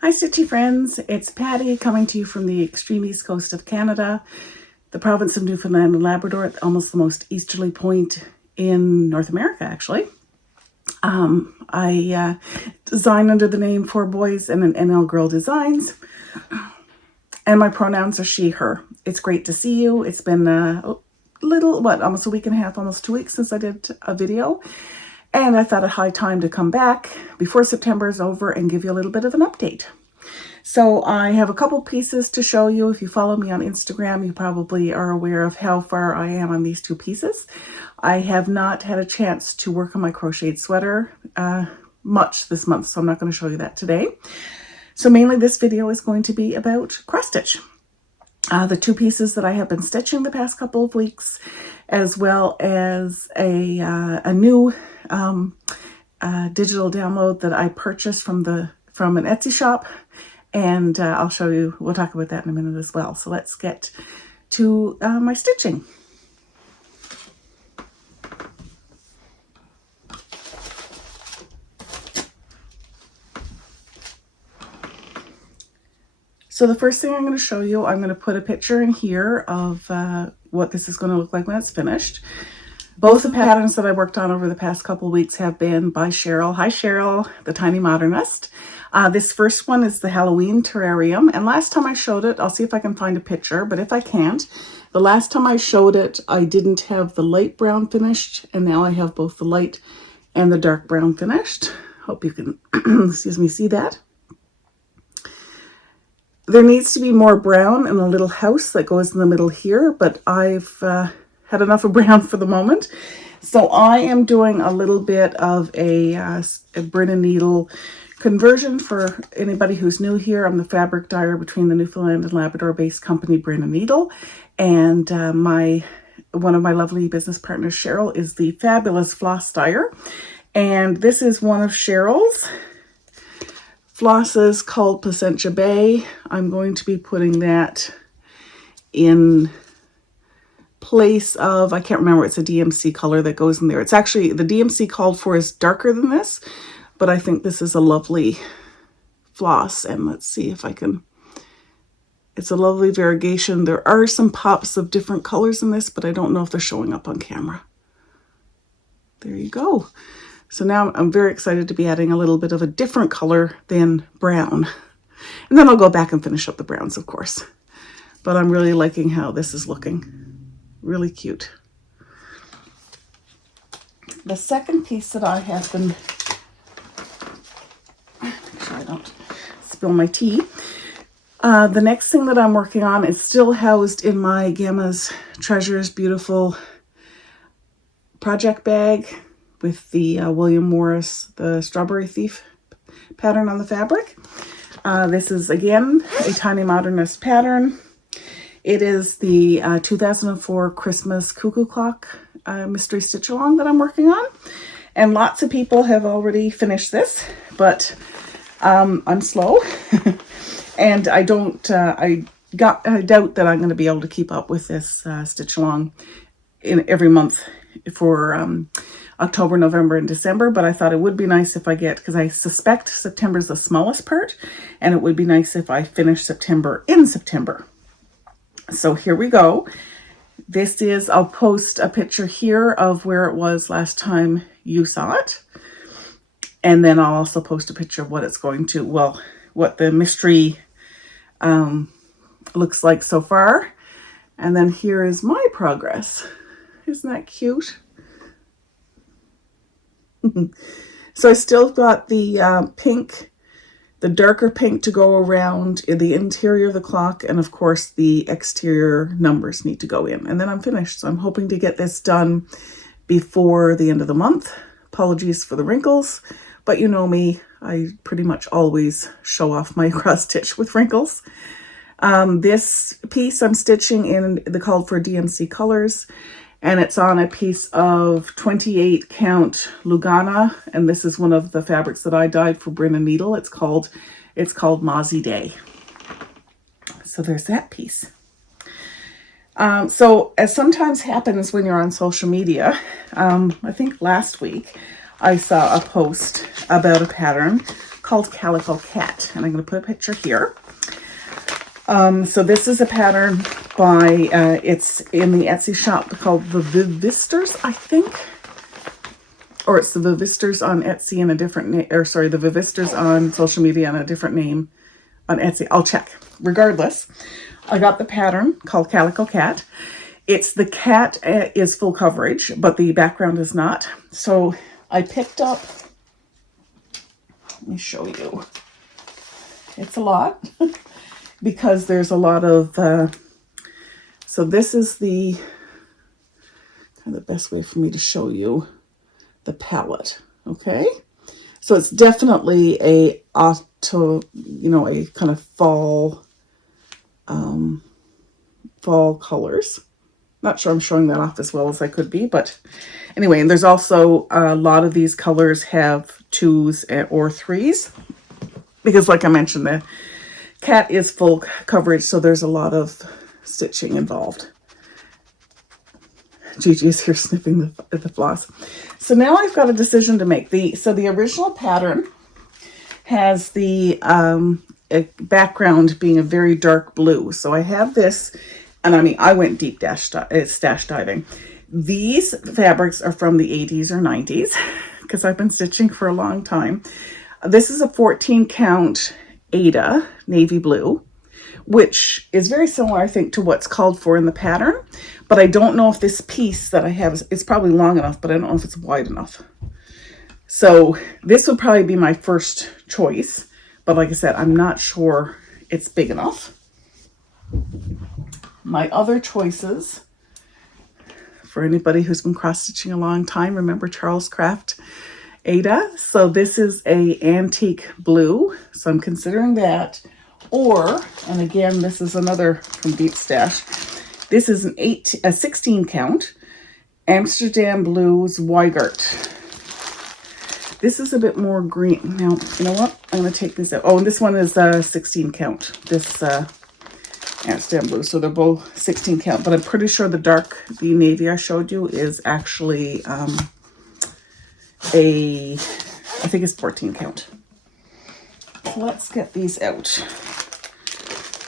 Hi Stitchy Friends, it's Patty coming to you from the extreme east coast of Canada, the province of Newfoundland and Labrador, at almost the most easterly point in North America actually. I design under the name For Boys and an NL Girl Designs, and my pronouns are she, her. It's great to see you. It's been almost a week and a half, almost 2 weeks since I did a video. And I thought it high time to come back before September is over and give you a little bit of an update. So I have a couple pieces to show you. If you follow me on Instagram, you probably are aware of how far I am on these two pieces. I have not had a chance to work on my crocheted sweater much this month, so I'm not going to show you that today. So mainly this video is going to be about cross stitch. The two pieces that I have been stitching the past couple of weeks, as well as a new digital download that I purchased from an Etsy shop, and I'll show you. We'll talk about that in a minute as well. So let's get to my stitching. So the first thing I'm going to show you, I'm going to put a picture in here of what this is going to look like when it's finished. Both the patterns that I worked on over the past couple of weeks have been by Cheryl. Hi Cheryl, the Tiny Modernist. This first one is the Halloween terrarium, and last time I showed it, I'll see if I can find a picture, but if I can't, the last time I showed it, I didn't have the light brown finished, and now I have both the light and the dark brown finished. Hope you can, excuse me, see that. There needs to be more brown in a little house that goes in the middle here, but I've had enough of brown for the moment. So I am doing a little bit of a Brin and Needle conversion for anybody who's new here. I'm the fabric dyer between the Newfoundland and Labrador based company Brin and Needle, and one of my lovely business partners, Cheryl, is the fabulous floss dyer. And this is one of Cheryl's flosses called Placentia Bay. I'm going to be putting that in place of, I can't remember, it's a DMC color that goes in there. It's actually, the DMC called for is darker than this, but I think this is a lovely floss. And let's see if I can, it's a lovely variegation. There are some pops of different colors in this, but I don't know if they're showing up on camera. There you go. So now I'm very excited to be adding a little bit of a different color than brown. And then I'll go back and finish up the browns, of course. But I'm really liking how this is looking. Really cute. The second piece that I have been, make sure I don't spill my tea. The next thing that I'm working on is still housed in my Gamma's Treasures beautiful project bag with the William Morris, the Strawberry Thief pattern on the fabric. This is, again, a Tiny Modernist pattern. It is the 2004 Christmas Cuckoo Clock mystery stitch along that I'm working on. And lots of people have already finished this, but I'm slow. And I doubt that I'm going to be able to keep up with this stitch along every month for October, November, and December, but I thought it would be nice if I get, because I suspect September is the smallest part, and it would be nice if I finish September in September. So here we go. This is, I'll post a picture here of where it was last time you saw it, and then I'll also post a picture of what it's going to, well, what the mystery looks like so far. And then here is my progress. Isn't that cute? So I still got the pink, the darker pink to go around in the interior of the clock, and of course the exterior numbers need to go in, and then I'm finished. So I'm hoping to get this done before the end of the month. Apologies for the wrinkles, but you know me, I pretty much always show off my cross stitch with wrinkles. This piece I'm stitching in the called for DMC colors, and it's on a piece of 28 count Lugana, and this is one of the fabrics that I dyed for Brin and Needle. It's called Mozzie Day. So there's that piece. So as sometimes happens when you're on social media, I think last week I saw a post about a pattern called Calico Cat, and I'm going to put a picture here. So this is a pattern by, it's in the Etsy shop called the Vivisters, I think. Or it's the Vivisters on Etsy in a different name, or sorry, the Vivisters on social media on a different name on Etsy. I'll check. Regardless, I got the pattern called Calico Cat. It's the cat is full coverage, but the background is not. So I picked up, let me show you. It's a lot because there's a lot of, so this is the, kind of the best way for me to show you the palette, okay? So it's definitely a auto, you know, a kind of fall colors. Not sure I'm showing that off as well as I could be, but anyway, and there's also a lot of these colors have 2s or 3s because, like I mentioned, the cat is full coverage, so there's a lot of stitching involved. Gigi is here sniffing the floss. So now I've got a decision to make. So the original pattern has the background being a very dark blue. So I have this, and I mean, I went deep stash diving. These fabrics are from the 80s or 90s because I've been stitching for a long time. This is a 14 count Ada navy blue, which is very similar, I think, to what's called for in the pattern. But I don't know if this piece that I have is probably long enough, but I don't know if it's wide enough. So this would probably be my first choice. But like I said, I'm not sure it's big enough. My other choices, for anybody who's been cross-stitching a long time, remember Charles Craft Ada. So this is a antique blue. So I'm considering that. Or, and again, this is another from Deep Stash. This is a 16 count Amsterdam Blues Weigart. This is a bit more green. Now, you know what? I'm going to take this out. Oh, and this one is a 16 count. This Amsterdam Blue. So they're both 16 count. But I'm pretty sure the navy I showed you is actually I think it's 14 count. So let's get these out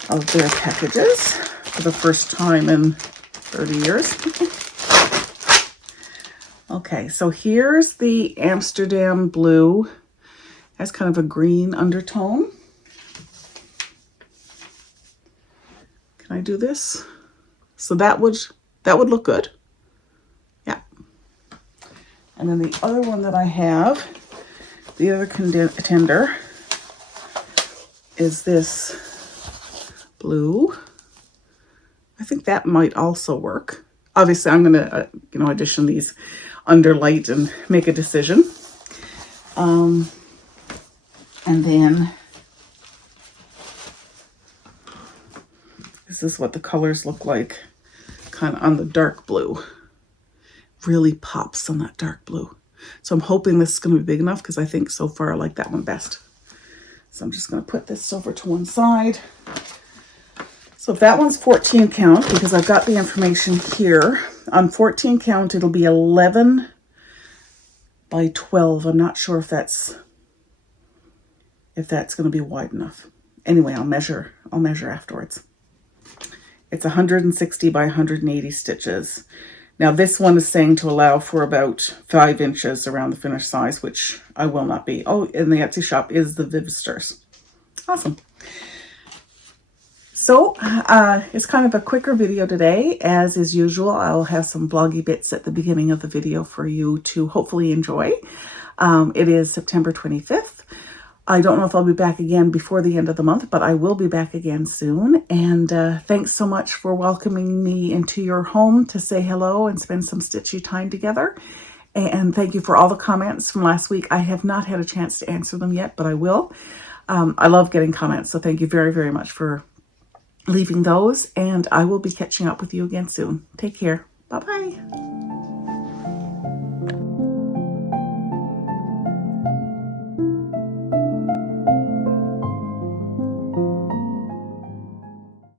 of their packages for the first time in 30 years. Okay, so here's the Amsterdam Blue. It has kind of a green undertone. Can I do this? So that would look good. Yeah. And then the other one that I have, the other contender, is this blue. I think that might also work. Obviously, I'm going to, addition these under light and make a decision. And then this is what the colors look like kind of on the dark blue. Really pops on that dark blue. So I'm hoping this is going to be big enough because I think so far I like that one best. So I'm just going to put this over to one side. So if that one's 14 count, because I've got the information here, on 14 count, it'll be 11 by 12. I'm not sure if that's going to be wide enough. Anyway, I'll measure afterwards. It's 160 by 180 stitches. Now this one is saying to allow for about 5 inches around the finished size, which I will not be. Oh, in the Etsy shop is the Vivisters. Awesome. So it's kind of a quicker video today. As is usual, I'll have some vloggy bits at the beginning of the video for you to hopefully enjoy. It is September 25th. I don't know if I'll be back again before the end of the month, but I will be back again soon. And thanks so much for welcoming me into your home to say hello and spend some stitchy time together. And thank you for all the comments from last week. I have not had a chance to answer them yet, but I will. I love getting comments, so thank you very, very much for leaving those, and I will be catching up with you again soon. Take care. Bye-bye.